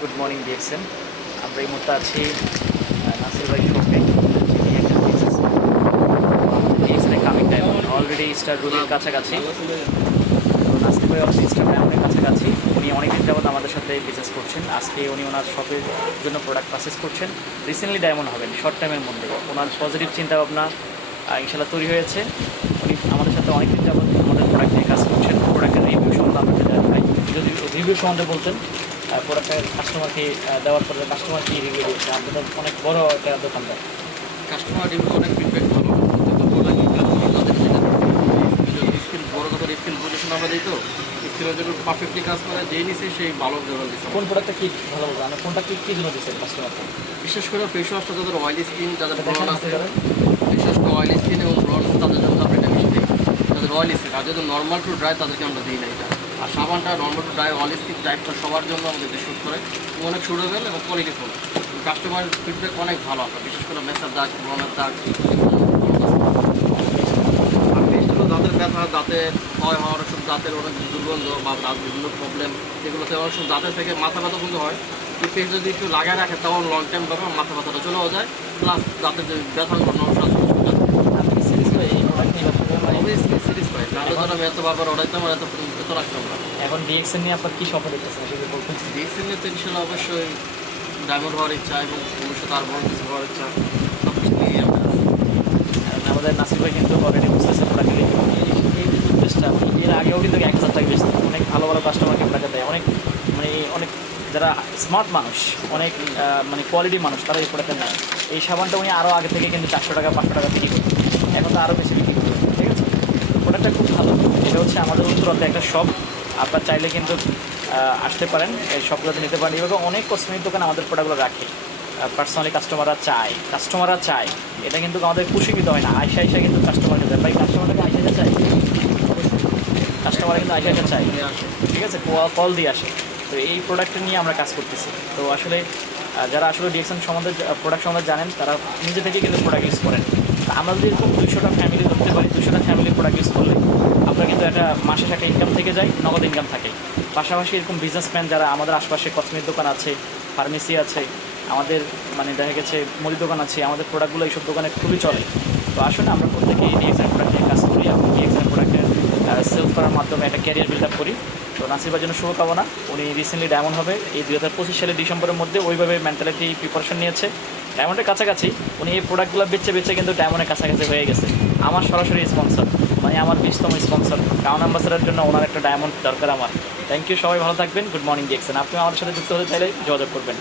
Good morning DXN আমরা এই মুহূর্তে আছি নাসির ভাই শপে যিনি একটা কামিং টাইম অলরেডি স্টার রুলের কাছাকাছি। তো নাসির ভাই অবশ্যই স্টার ডায়মন্ডের কাছাকাছি। উনি অনেক অনেকদিন যাবত আমাদের সাথে বিজনেস করছেন। আজকে উনি ওনার শপের জন্য প্রোডাক্ট পারচেস করছেন। রিসেন্টলি ডায়মন্ড হবেন শর্ট টাইমের মধ্যে। ওনার পজিটিভ চিন্তাভাবনা ইনশাল্লাহ তৈরি হয়েছে। উনি আমাদের সাথে অনেক অনেকদিন যাবত আমাদের প্রোডাক্ট নিয়ে কাজ করছেন। প্রোডাক্টের রিভিউ সম্বন্ধে জানাই। যদি রিভিউ সম্বন্ধে বলতেন। প্রোডাক্টের কাস্টমারকে দওয়ার পরে কাস্টমার কি রিভিউ দিয়েছে। আপনাদের অনেক বড় একটা দোকানদার কাস্টমার রিভিউ অনেক ফিডব্যাক ভালো। তাদের স্কিলের জন্য পারফেক্টলি কাজ করে যেই সেই ভালো দিচ্ছে কোন প্রোডাক্টটা কি ভালো বলব? মানে কোনটা কি কী জন্য দিচ্ছেন কাস্টমারকে বিশেষ করে ফেস ওয়াশটা যাদের অয়েলি স্কিন যাদের আছে। বিশেষ করে অয়েলি স্কিন এবং তাদের জন্য আমরা এটা বেশি দিই। যাদের অয়েলি স্কিন আর যাদের নর্মাল টু ড্রাই তাদেরকে আমরা দিই না সাবানটা নর্মাল ড্রাই অয়েলি স্কিন টাইপটা সবার জন্য আমাদের এটা শ্যুট করে। অনেক সুটেবল এবং কোয়ালিটিফুল কাস্টমার ফিডব্যাক অনেক ভালো আপনার বিশেষ করে মেসার দাগ ব্রণের দাগ দাঁতের ব্যথা দাঁতের ক্ষয় হওয়ার ওষুধ দাঁতের অনেক দুর্গন্ধ বা দাঁত বিভিন্ন প্রবলেম এগুলোতে অনেক সময় দাঁতের থেকে মাথা ব্যথা কিন্তু হয়। পেস্ট যদি একটু লাগায় রাখে, তখন লং টাইম পাবে মাথা ব্যথাটা চলেও যায় প্লাস দাঁতের যে ব্যথাগুলো নষ্ট আপনি কি সিরিজ করে এই প্রোডাক্ট নিয়ে করেন? মানে সিরিজ পাই নাহলে তো আমি এত বারবার অর্ডাইতাম আর এত এত রাখতাম না এখন ডিএক্সএন নিয়ে আপনার কি স্বপ্ন দেখতেছেন সেটা বলতেন ডিএসএল তো ইনশাল্লাহ অবশ্যই ডায়মন্ড হওয়ার ইচ্ছা এবং ভবিষ্যতে আর বড় কিছু হওয়ার ইচ্ছা সব কিছু নিয়ে আমরা আমাদের নাসির ভাই কিন্তু অলরেডি বুঝতেছে এই উদ্দেশ্যটা এর আগেও কিন্তু এক হাজার টাকা বেশি অনেক ভালো ভালো কাস্টমারকে প্রোডাক্ট দেয়। অনেক মানে অনেক যারা স্মার্ট মানুষ অনেক মানে কোয়ালিটি মানুষ তারা এই প্রোডাক্টটা নেয়। এই সাবানটা উনি আরও আগে থেকে কিন্তু চারশো টাকা পাঁচশো টাকা বিক্রি করতেন। এখন তো আরও বেশি বিক্রি করবে ঠিক আছে প্রোডাক্টটা খুব ভালো। এটা হচ্ছে আমাদের উত্তরাতে একটা শপ আপনার চাইলে কিন্তু আসতে পারেন। এই শপগুলোতে নিতে পারেন। এভাবে অনেক কসমেটিক দোকান আমাদের প্রোডাক্টগুলো রাখে। পার্সোনালি কাস্টমাররা চায় কাস্টমাররা চায়। এটা কিন্তু আমাদের খুশি কিন্তু হয় না। আয়সা আয়সা কিন্তু কাস্টমার নিতে ভাই কাস্টমারটাকে আয়সা চাই কাস্টমার কিন্তু আয়সা আয়সা চাই ঠিক আছে? কল দিয়ে আসে। তো এই প্রোডাক্টটা নিয়ে আমরা কাজ করতেছি। তো আসলে যারা আসলে ডিএকশন সম্বন্ধে প্রোডাক্ট সম্বন্ধে জানেন, তারা নিজে থেকে কিন্তু প্রোডাক্ট ইউজ করেন। আমরা যদি এরকম দুশোটা ফ্যামিলি ধরতে পারি দুশোটা ফ্যামিলি প্রোডাক্ট ইউজ করলে আপনার কিন্তু একটা মাসে একটা ইনকাম থেকে যায় নগদ ইনকাম থাকে। পাশাপাশি এরকম বিজনেসম্যান যারা আমাদের আশপাশে কসমেটিক দোকান আছে ফার্মেসি আছে, আমাদের মানে দেখা গেছে মুদি দোকান আছে, আমাদের প্রোডাক্টগুলো এইসব দোকানে খুবই চলে। তো আসলে আমরা প্রত্যেকে ডিএক্সএন প্রোডাক্ট নিয়ে কাজ করি এবং ডিএক্সএন প্রোডাক্টের সেল করার মাধ্যমে একটা ক্যারিয়ার বিল্ড আপ করি। তো নাসিবার জন্য শুভকামনা। উনি রিসেন্টলি ডায়মন্ড হবে। এই দু হাজার পঁচিশ সালের ডিসেম্বরের মধ্যে ওইভাবে মেন্টালিটি প্রিপারেশন নিয়েছে। ডায়মন্ডের কাছাকাছি, উনি এই প্রোডাক্টগুলো বেচে বেচে কিন্তু ডায়মন্ডের কাছাকাছি হয়ে গেছে। আমার সরাসরি স্পন্সর মানে আমার বিশতম স্পন্সর টাউন অ্যাম্বাসাডার জন্য ওনার একটা ডায়মন্ড দরকার আমার। থ্যাংক ইউ সবাই, ভালো থাকবেন গুড মর্নিং ডিএক্সেন আপনি আমার সাথে যুক্ত হতে চাইলে যোগাযোগ করবেন।